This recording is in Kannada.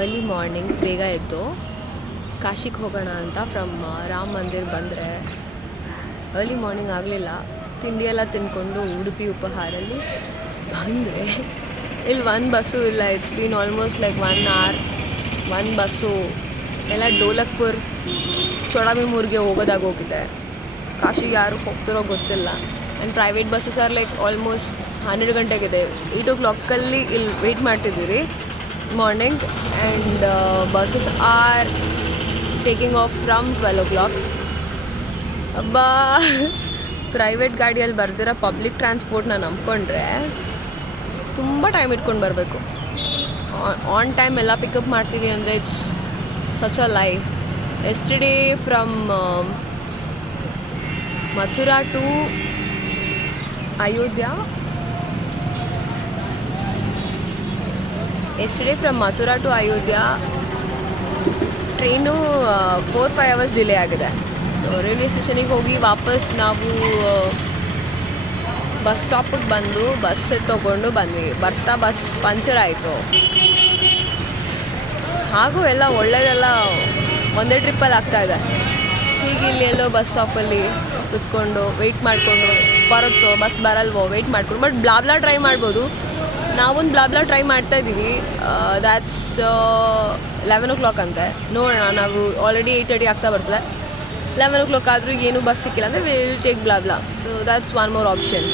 ಅರ್ಲಿ ಮಾರ್ನಿಂಗ್ ಬೇಗ ಎದ್ದು ಕಾಶಿಗೆ ಹೋಗೋಣ ಅಂತ ಫ್ರಮ್ ರಾಮ ಮಂದಿರ್ ಬಂದರೆ ಅರ್ಲಿ ಮಾರ್ನಿಂಗ್ ಆಗಲಿಲ್ಲ. ತಿಂಡಿ ಎಲ್ಲ ತಿಂದ್ಕೊಂಡು ಉಡುಪಿ ಉಪಹಾರಲ್ಲಿ ಬಂದರೆ ಇಲ್ಲಿ ಒಂದು ಬಸ್ಸು ಇಲ್ಲ. It's been almost like 1 hour. ಒಂದು ಬಸ್ಸು ಎಲ್ಲ ಡೋಲಕ್ಪುರ್ ಚೋಡಾಮಿಮೂರ್ಗೆ ಹೋಗಿದೆ. ಕಾಶಿಗೆ ಯಾರು ಹೋಗ್ತಿರೋ ಗೊತ್ತಿಲ್ಲ. And private buses are like almost 12 ಗಂಟೆಗಿದೆ. 8 o'clock ಇಲ್ಲಿ ವೆಯ್ಟ್ ಮಾಡ್ತಿದ್ದೀರಿ morning. And buses are taking off from 12 o'clock. ಅಬ್ಬಾ, ಪ್ರೈವೇಟ್ ಗಾಡಿಯಲ್ಲಿ ಬರ್ದಿರೋ ಪಬ್ಲಿಕ್ ಟ್ರಾನ್ಸ್ಪೋರ್ಟ್ನ ನಂಬ್ಕೊಂಡ್ರೆ ತುಂಬ ಟೈಮ್ ಇಟ್ಕೊಂಡು ಬರಬೇಕು. ಆನ್ ಟೈಮ್ ಎಲ್ಲ ಪಿಕಪ್ ಮಾಡ್ತೀವಿ ಅಂದರೆ it's such a life. Yesterday from Mathura to Ayodhya train 4-5 hours delay ಆಗಿದೆ. ಸೊ ರೈಲ್ವೆ ಸ್ಟೇಷನಿಗೆ ಹೋಗಿ ವಾಪಸ್ ನಾವು ಬಸ್ ಸ್ಟಾಪಿಗೆ ಬಂದು ಬಸ್ ತೊಗೊಂಡು ಬಂದ್ವಿ. ಬರ್ತಾ ಬಸ್ ಪಂಚರ್ ಆಯಿತು. ಹಾಗೂ ಎಲ್ಲ ಒಳ್ಳೆಯದೆಲ್ಲ ಒಂದೇ ಟ್ರಿಪ್ಪಲ್ಲಿ ಆಗ್ತಾಯಿದೆ. ಹೀಗೆ ಇಲ್ಲಿ ಎಲ್ಲೋ ಬಸ್ ಸ್ಟಾಪಲ್ಲಿ ಕುತ್ಕೊಂಡು ವೆಯ್ಟ್ ಮಾಡಿಕೊಂಡು ಬರುತ್ತೋ ಬಸ್ ಬರಲ್ವೋ ವೆಯ್ಟ್ ಮಾಡ್ಕೊಂಡು. ಬಟ್ ಬ್ಲಾಬ್ಲಾ ಟ್ರೈ ಮಾಡ್ಬೋದು. ನಾವೊಂದು ಬ್ಲಾಬ್ಲಾ ಟ್ರೈ ಮಾಡ್ತಾಯಿದ್ದೀವಿ. ದ್ಯಾಟ್ಸ್ 11 o'clock ಅಂತೆ. ನೋಡೋಣ, ನಾವು ಆಲ್ರೆಡಿ 8:30 ಆಗ್ತಾ ಬರ್ತದೆ. 11 o'clock ಆದರೂ ಏನೂ ಬಸ್ ಸಿಕ್ಕಿಲ್ಲ ಅಂದರೆ will take blah blah. So that's one more option.